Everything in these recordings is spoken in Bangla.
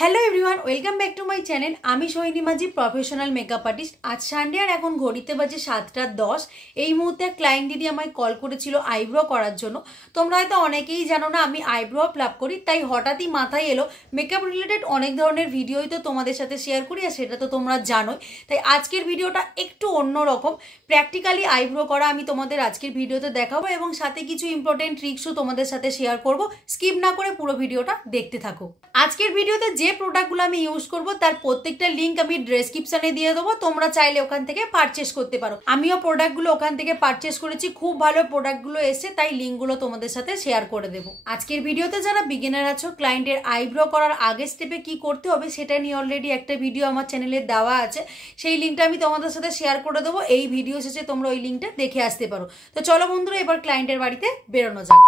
Hello everyone, welcome back to my channel. আমি সোহিনী মাঝি, প্রফেশনাল মেকআপ আর্টিস্ট। আজ সানডে আর এখন ঘড়িতে বাজে 7:10। এই মুহূর্তে ক্লায়েন্ট দিদি আমায় কল করেছিল আইব্রো করার জন্য। তোমরা হয়তো অনেকেই জানো না আমি আইব্রো প্লাক করি, তাই হঠাৎই মাথায় এলো মেকআপ রিলেটেড অনেক ধরনের ভিডিওই তো তোমাদের সাথে শেয়ার করি, আর সেটা তো তোমরা জানোই। তাই আজকের ভিডিওটা একটু অন্যরকম, প্র্যাকটিক্যালি আইব্রো করা আমি তোমাদের আজকের ভিডিওতে দেখাবো এবং সাথে কিছু ইম্পর্টেন্ট ট্রিক্সও তোমাদের সাথে শেয়ার করব। স্কিপ না করে পুরো ভিডিওটা দেখতে থাকো। আজকের ভিডিওতে যে প্রোডাক্টগুলো আমি ইউজ করব তার প্রত্যেকটা লিঙ্ক আমি ডেসক্রিপশনে দিয়ে দেবো, তোমরা চাইলে ওখান থেকে পারচেস করতে পারো। আমিও প্রোডাক্টগুলো ওখান থেকে পারচেস করেছি, খুব ভালো প্রোডাক্টগুলো এসে, তাই লিঙ্কগুলো তোমাদের সাথে শেয়ার করে দেবো। আজকের ভিডিওতে যারা বিগিনার আছো, ক্লায়েন্টের আইব্রো করার আগের স্টেপে কি করতে হবে সেটা নিয়ে অলরেডি একটা ভিডিও আমার চ্যানেলে দেওয়া আছে, সেই লিঙ্কটা আমি তোমাদের সাথে শেয়ার করে দেবো। এই ভিডিও শেষে তোমরা ওই লিঙ্কটা দেখে আসতে পারো। তো চলো বন্ধুরা, এবার ক্লায়েন্টের বাড়িতে বেরোনো যাক।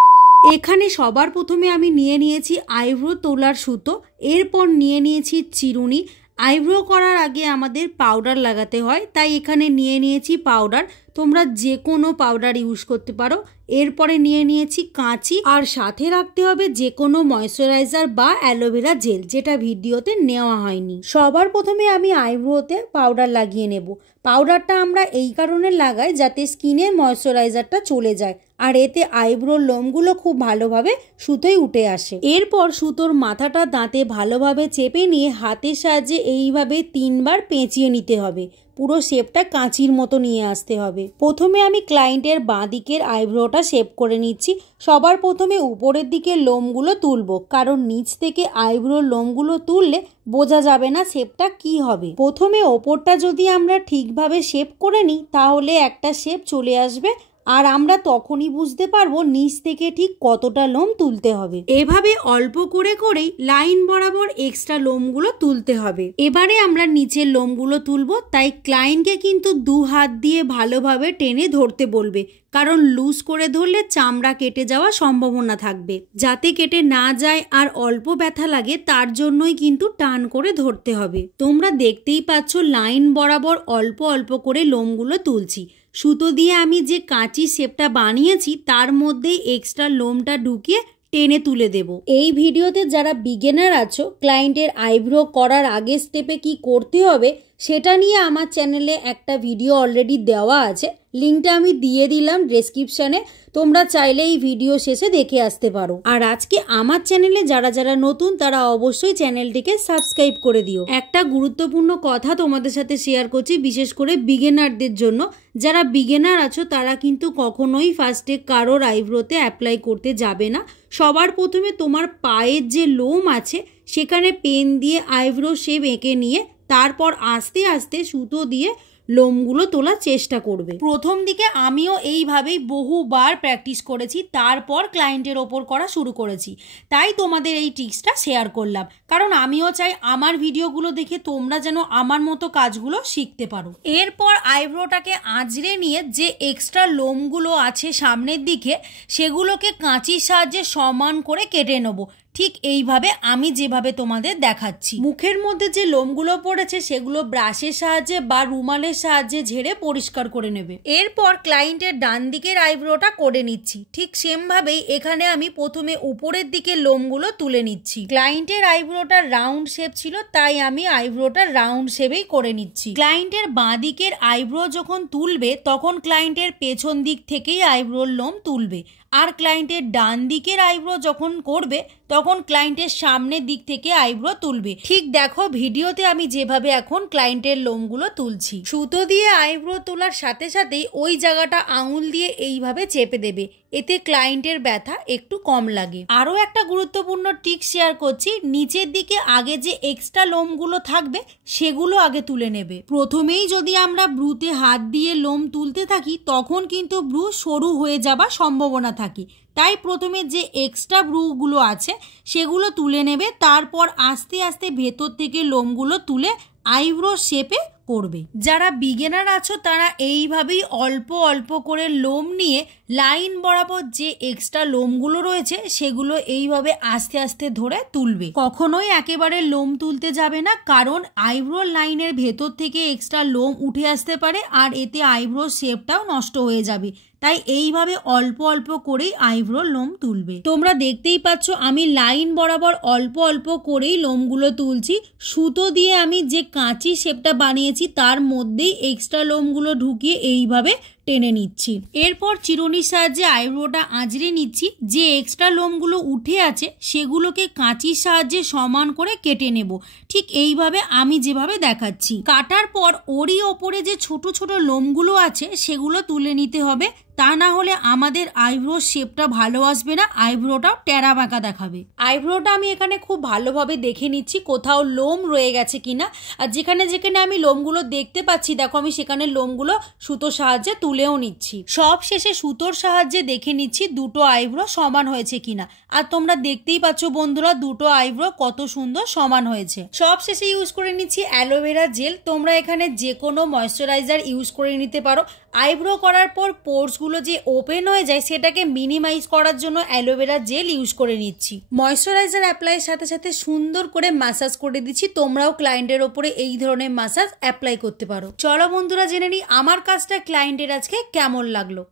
এখানে সবার প্রথমে আমি নিয়ে নিয়েছি আইব্রো তোলার সুতো, এরপর নিয়ে নিয়েছি চিরুনি। আইব্রো করার আগে আমাদের পাউডার লাগাতে হয়, তাই এখানে নিয়ে নিয়েছি পাউডার, তোমরা যে কোনো পাউডার ইউজ করতে পারো। এরপরে নিয়ে নিয়েছি কাঁচি, আর সাথে রাখতে হবে যে কোনো ময়শ্চারাইজার বা অ্যালোভেরা জেল, যেটা ভিডিওতে নেওয়া হয়নি। সবার প্রথমে আমি আইব্রোতে পাউডার লাগিয়ে নেব। পাউডারটা আমরা এই কারণে লাগাই যাতে স্কিনের ময়শ্চারাইজারটা চলে যায়, আর এতে আইব্রোর লোমগুলো খুব ভালোভাবে সুতোয় উঠে আসে। এরপর সুতোর মাথাটা দাঁতে ভালোভাবে চেপে নিয়ে হাতের সাহায্যে এইভাবে 3 বার পেঁচিয়ে নিতে হবে, পুরো শেপটা কাঁচির মতো নিয়ে আসতে হবে। প্রথমে আমি ক্লায়েন্টের বাঁ দিকের আইব্রোটা শেপ করে নিচ্ছি। সবার প্রথমে উপরের দিকের লোমগুলো তুলবো, কারণ নিচ থেকে আইব্রোর লোমগুলো তুললে বোঝা যাবে না শেপটা কি হবে। প্রথমে ওপরটা যদি আমরা ঠিকভাবে শেপ করে নিই তাহলে একটা শেপ চলে আসবে, আর আমরা তখনই বুঝতে পারবো নিচ থেকে ঠিক কতটা লোম তুলতে হবে। এভাবে অল্প করে করেই লাইন বরাবর এক্সট্রা লোমগুলো তুলতে হবে। এবারে আমরা নিচের লোমগুলো তুলবো, তাই ক্লায়েন্টকে কিন্তু 2 হাত দিয়ে ভালোভাবে টেনে ধরতে বলবে, কারণ লুজ করে ধরলে চামড়া কেটে যাওয়ার সম্ভাবনা থাকবে। যাতে কেটে না যায় আর অল্প ব্যথা লাগে তার জন্যই কিন্তু টান করে ধরতে হবে। তোমরা দেখতেই পাচ্ছ লাইন বরাবর অল্প অল্প করে লোমগুলো তুলছি। সুতো দিয়ে আমি যে কাঁচি শেপটা বানিয়েছি তার মধ্যেই এক্সট্রা লোমটা ঢুকিয়ে টেনে তুলে দেব। এই ভিডিওতে যারা বিগিনার আছো, ক্লায়েন্টের আইব্রো করার আগের স্টেপে কি করতে হবে সেটা নিয়ে আমার চ্যানেলে একটা ভিডিও অলরেডি দেওয়া আছে, লিঙ্কটা আমি দিয়ে দিলাম ডেসক্রিপশনে, তোমরা চাইলে এই ভিডিও শেষে দেখে আসতে পারো। আর আজকে আমার চ্যানেলে যারা যারা নতুন তারা অবশ্যই চ্যানেলটিকে সাবস্ক্রাইব করে দিও। একটা গুরুত্বপূর্ণ কথা তোমাদের সাথে শেয়ার করছি, বিশেষ করে বিগিনারদের জন্য। যারা বিগিনার আছো তারা কিন্তু কখনোই ফার্স্টে কারোর আইব্রোতে অ্যাপ্লাই করতে যাবে না। সবার প্রথমে তোমার পায়ের যে লোম আছে সেখানে পেন দিয়ে আইব্রো শেপ এঁকে নিয়ে তারপর আস্তে আস্তে সুতো দিয়ে লোমগুলো তোলার চেষ্টা করবে। প্রথম দিকে আমিও এইভাবেই বহুবার প্র্যাকটিস করেছি, তারপর ক্লায়েন্টের ওপর করা শুরু করেছি। তাই তোমাদের এই ট্রিক্সটা শেয়ার করলাম, কারণ আমিও চাই আমার ভিডিওগুলো দেখে তোমরা যেন আমার মতো কাজগুলো শিখতে পারো। এরপর আইব্রোটাকে আঁচড়ে নিয়ে যে এক্সট্রা লোমগুলো আছে সামনের দিকে সেগুলোকে কাঁচির সাহায্যে সমান করে কেটে নেবো, ঠিক এইভাবে আমি যেভাবে তোমাদের দেখাচ্ছি। মুখের মধ্যে যে লোমগুলো পড়েছে সেগুলো ব্রাশের সাহায্যে বা রুমালের সাহায্যে ঝেড়ে পরিষ্কার করে নেবে। এরপর ক্লায়েন্টের ডান দিকের আইব্রোটা করে নিচ্ছি। ঠিক সেম ভাবেই এখানে আমি প্রথমে উপরের দিকে লোমগুলো তুলে নিচ্ছি। ক্লায়েন্টের আইব্রোটা রাউন্ড শেপ ছিল, তাই আমি আইব্রোটা রাউন্ড শেপেই করে নিচ্ছি। ক্লায়েন্টের বাঁ দিকের আইব্রো যখন তুলবে তখন ক্লায়েন্টের পেছন দিক থেকেই আইব্রোর লোম তুলবে, আর ক্লায়েন্টের ডান দিকের আইব্রো যখন করবে তখন ক্লায়েন্টের সামনের দিক থেকে আইব্রো তুলবে। ঠিক দেখো ভিডিওতে আমি যেভাবে এখন ক্লায়েন্টের লোমগুলো তুলছি। সুতো দিয়ে আইব্রো তোলার সাথে সাথেই ওই জায়গাটা আঙুল দিয়ে এইভাবে চেপে দেবে, এতে ক্লায়েন্টের ব্যথা একটু কম লাগে। আরও একটা গুরুত্বপূর্ণ ট্রিক শেয়ার করছি, নিচের দিকে আগে যে এক্সট্রা লোমগুলো থাকবে সেগুলো আগে তুলে নেবে। প্রথমেই যদি আমরা ব্রুতে হাত দিয়ে লোম তুলতে থাকি তখন কিন্তু ব্রু সরু হয়ে যাবার সম্ভাবনা থাকে, তাই প্রথমে যে এক্সট্রা ব্রুগুলো আছে সেগুলো তুলে নেবে, তারপর আস্তে আস্তে ভেতর থেকে লোমগুলো তুলে আইব্রো শেপে করবে। যারা বিগিনার আছো তারা এইভাবেই অল্প অল্প করে লোম নিয়ে লাইন বরাবর যে এক্সট্রা লোমগুলো রয়েছে সেগুলো এইভাবে আস্তে আস্তে ধরে তুলবে। কখনোই একেবারে লোম তুলতে যাবে না, কারণ আইব্রো লাইনের ভেতর থেকে এক্সট্রা লোম উঠে আসতে পারে আর এতে আইব্রো শেপটাও নষ্ট হয়ে যাবে। তাই এইভাবে অল্প অল্প করেই আইব্রো লোম তুলবে। তোমরা দেখতেই পাচ্ছ আমি লাইন বরাবর অল্প অল্প করেই লোমগুলো তুলছি। সুতো দিয়ে আমি যে কাঁচি শেপটা বানিয়েছি তার মধ্যেই এক্সট্রা লোমগুলো ঢুকিয়ে এইভাবে টেনে নিচ্ছি। এরপর চিরুনির সাহায্যে আইব্রোটা আঁচড়ে নিচ্ছি। যে এক্সট্রা লোমগুলো উঠে আছে সেগুলোকে কাঁচির সাহায্যে সমান করে কেটে নেব, ঠিক এইভাবে আমি যেভাবে দেখাচ্ছি। কাটার পর ওরই ওপরে যে ছোট ছোট লোমগুলো আছে সেগুলো তুলে নিতে হবে, তা না হলে আমাদের আইব্রোর শেপটা ভালো আসবে না, আইব্রোটাও টেরা বাঁকা দেখাবে। আইব্রোটা আমি এখানে খুব ভালোভাবে দেখে নিচ্ছি কোথাও লোম রয়ে গেছে কিনা, আর যেখানে যেখানে আমি লোমগুলো দেখতে পাচ্ছি দেখো আমি সেখানে লোমগুলো সুতোর সাহায্যে তুলেও নিচ্ছি। সব শেষে সুতোর সাহায্যে দেখে নিচ্ছি দুটো আইব্রো সমান হয়েছে কিনা। আর তোমরা দেখতেই পাচ্ছ বন্ধুরা দুটো আইব্রো কত সুন্দর সমান হয়েছে। সব শেষে ইউজ করে নিচ্ছি অ্যালোভেরা জেল। তোমরা এখানে যে কোনো ময়েশ্চারাইজার ইউজ করে নিতে পারো। আইব্রো করার পর পোর্সগুলো যে ওপেন হয়ে যায় সেটাকে মিনিমাইজ করার জন্য অ্যালোভেরা জেল ইউজ করে নিচ্ছি। ময়েশ্চারাইজার অ্যাপ্লাইয়ের সাথে সাথে সুন্দর করে ম্যাসাজ করে দিচ্ছি। তোমরাও ক্লায়েন্টের ওপরে এই ধরনের ম্যাসাজ অ্যাপ্লাই করতে পারো। চলো বন্ধুরা জেনে নিই আমার কাজটা ক্লায়েন্টের আজকে কেমন লাগলো।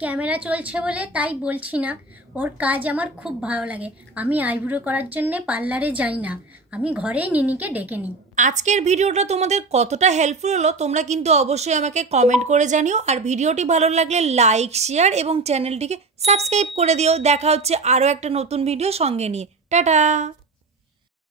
ক্যামেরা চলছে বলে তাই বলছি না, ওর কাজ আমার খুব ভালো লাগে। আমি আইব্রো করার জন্য পার্লারে যাই না, আমি ঘরেই নিনিকে ডেকে নিই। আজকের ভিডিওটা তোমাদের কতটা হেল্পফুল হলো তোমরা কিন্তু অবশ্যই আমাকে কমেন্ট করে জানিও। আর ভিডিওটি ভালো লাগলে লাইক, শেয়ার এবং চ্যানেলটিকে সাবস্ক্রাইব করে দিও। দেখা হচ্ছে আরও একটা নতুন ভিডিও সঙ্গে নিয়ে। টাটা।